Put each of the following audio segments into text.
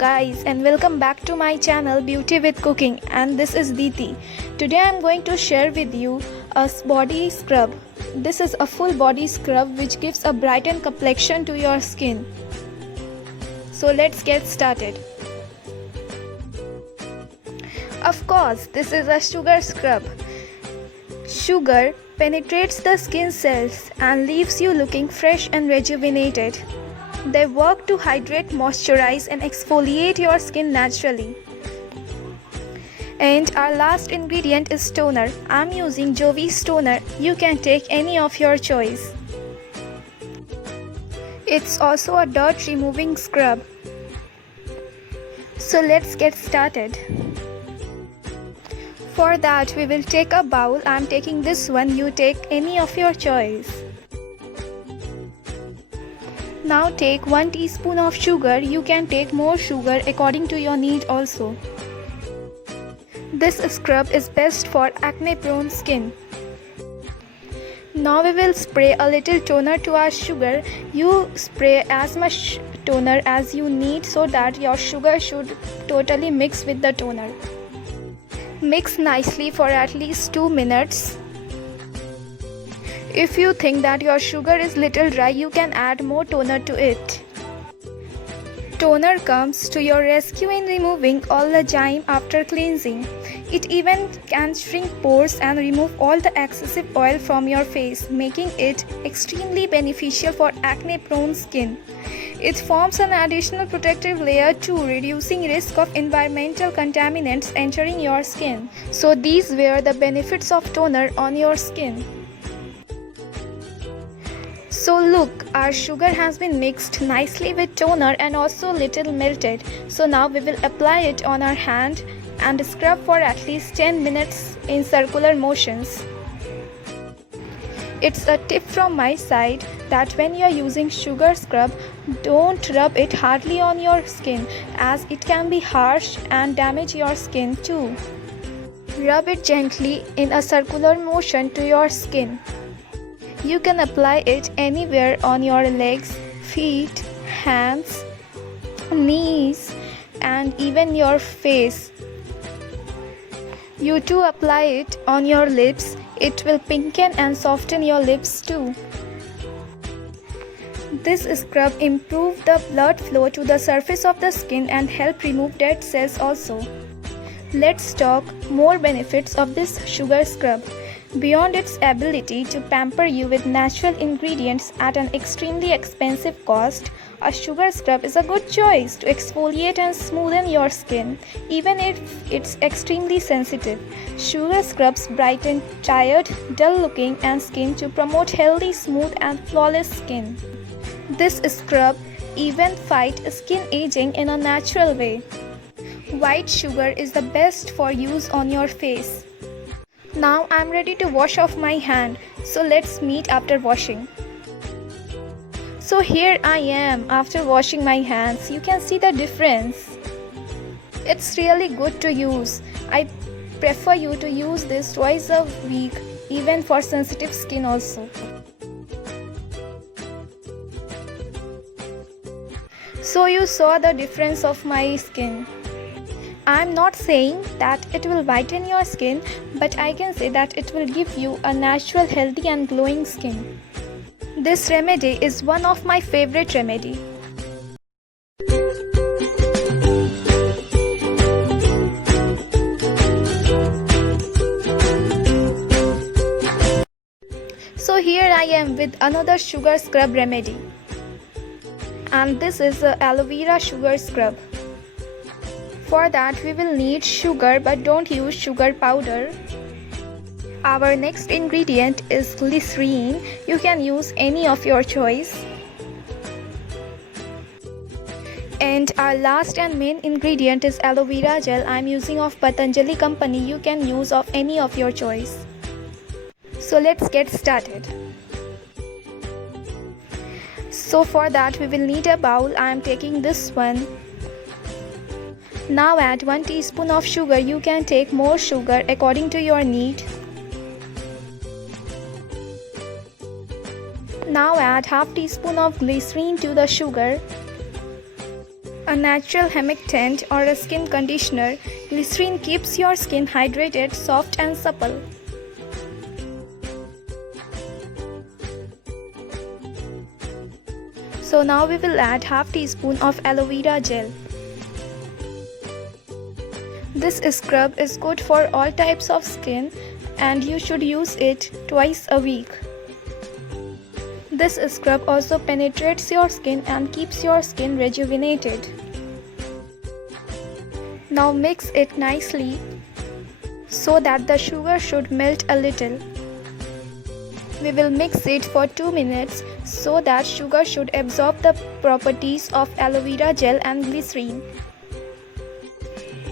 guys, and welcome back to my channel Beauty with Cooking, and this is Diti. Today I am going to share with you a body scrub. This is a full body scrub which gives a brightened complexion to your skin. So let's get started. Of course, this is a sugar scrub. Sugar penetrates the skin cells and leaves you looking fresh and rejuvenated. They work to hydrate, moisturize and exfoliate your skin naturally. And our last ingredient is toner. I'm using Jovi's toner. You can take any of your choice. It's also a dirt removing scrub. So let's get started. For that we will take a bowl. I'm taking this one. You take any of your choice. Now take 1 teaspoon of sugar. You can take more sugar according to your need also. This scrub is best for acne prone skin. Now we will spray a little toner to our sugar. You spray as much toner as you need so that your sugar should totally mix with the toner. Mix nicely for at least 2 minutes. If you think that your sugar is little dry, you can add more toner to it. Toner comes to your rescue in removing all the grime after cleansing. It even can shrink pores and remove all the excessive oil from your face, making it extremely beneficial for acne-prone skin. It forms an additional protective layer too, reducing risk of environmental contaminants entering your skin. So these were the benefits of toner on your skin. So look, our sugar has been mixed nicely with toner and also little melted. So now we will apply it on our hand and scrub for at least 10 minutes in circular motions. It's a tip from my side that when you are using sugar scrub, don't rub it hardly on your skin as it can be harsh and damage your skin too. Rub it gently in a circular motion to your skin. You can apply it anywhere on your legs, feet, hands, knees and even your face. You too apply it on your lips. It will pinken and soften your lips too. This scrub improves the blood flow to the surface of the skin and help remove dead cells also. Let's talk more benefits of this sugar scrub. Beyond its ability to pamper you with natural ingredients at an extremely expensive cost, a sugar scrub is a good choice to exfoliate and smoothen your skin, even if it's extremely sensitive. Sugar scrubs brighten tired, dull-looking and skin to promote healthy, smooth and flawless skin. This scrub even fights skin aging in a natural way. White sugar is the best for use on your face. Now I'm ready to wash off my hand, so let's meet after washing. So here I am after washing my hands. You can see the difference. It's really good to use. I prefer you to use this twice a week, even for sensitive skin also. So you saw the difference of my skin. I'm not saying that it will whiten your skin, but I can say that it will give you a natural, healthy and glowing skin. This remedy is one of my favorite remedy. So here I am with another sugar scrub remedy. And this is a aloe vera sugar scrub. For that we will need sugar, but don't use sugar powder. Our next ingredient is glycerine. You can use any of your choice. And our last and main ingredient is aloe vera gel. I'm using of Patanjali company. You can use of any of your choice. So let's get started. So for that we will need a bowl. I am taking this one. Now add 1 teaspoon of sugar. You can take more sugar according to your need. Now add half teaspoon of glycerine to the sugar. a natural humectant or a skin conditioner, glycerin keeps your skin hydrated, soft and supple. So now we will add half teaspoon of aloe vera gel. This scrub is good for all types of skin and you should use it twice a week. This scrub also penetrates your skin and keeps your skin rejuvenated. Now mix it nicely so that the sugar should melt a little. We will mix it for 2 minutes so that sugar should absorb the properties of aloe vera gel and glycerin.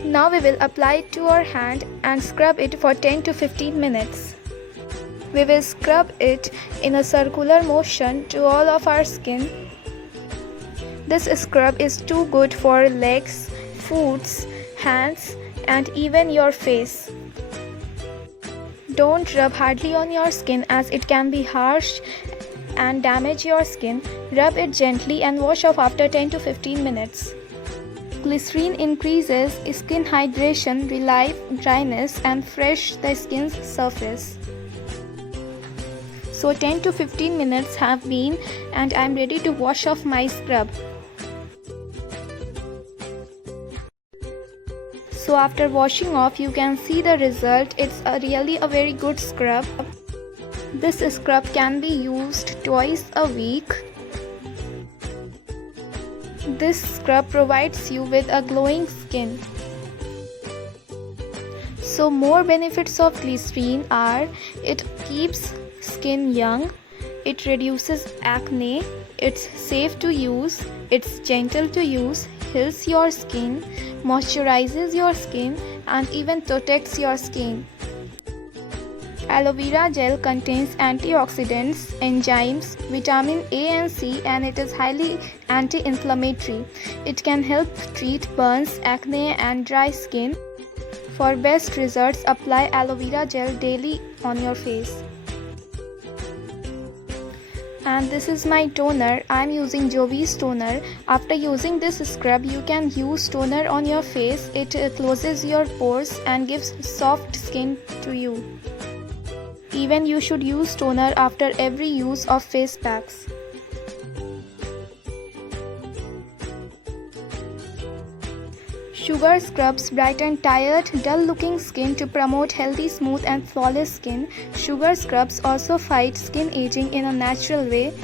Now we will apply it to our hand and scrub it for 10 to 15 minutes. We will scrub it in a circular motion to all of our skin. This scrub is too good for legs, feet, hands and even your face. Don't rub hardly on your skin as it can be harsh and damage your skin. Rub it gently and wash off after 10 to 15 minutes. Glycerin increases skin hydration, relieve dryness and fresh the skin's surface. So 10 to 15 minutes have been and I am ready to wash off my scrub. So after washing off you can see the result. It's really a very good scrub. This scrub can be used twice a week. This scrub provides you with a glowing skin. So more benefits of glycerin are it keeps skin young, it reduces acne, it's safe to use, it's gentle to use, heals your skin, moisturizes your skin and even protects your skin. Aloe vera gel contains antioxidants, enzymes, vitamin A and C and it is highly anti-inflammatory. It can help treat burns, acne and dry skin. For best results, apply aloe vera gel daily on your face. And this is my toner. I am using Jovi's toner. After using this scrub, you can use toner on your face. It closes your pores and gives soft skin to you. Even you should use toner after every use of face packs. Sugar scrubs brighten tired, dull-looking skin to promote healthy, smooth and flawless skin. Sugar scrubs also fight skin aging in a natural way.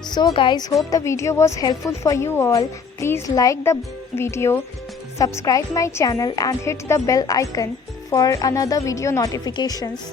So guys, hope the video was helpful for you all. Please like the video, subscribe my channel and hit the bell icon for another video notifications.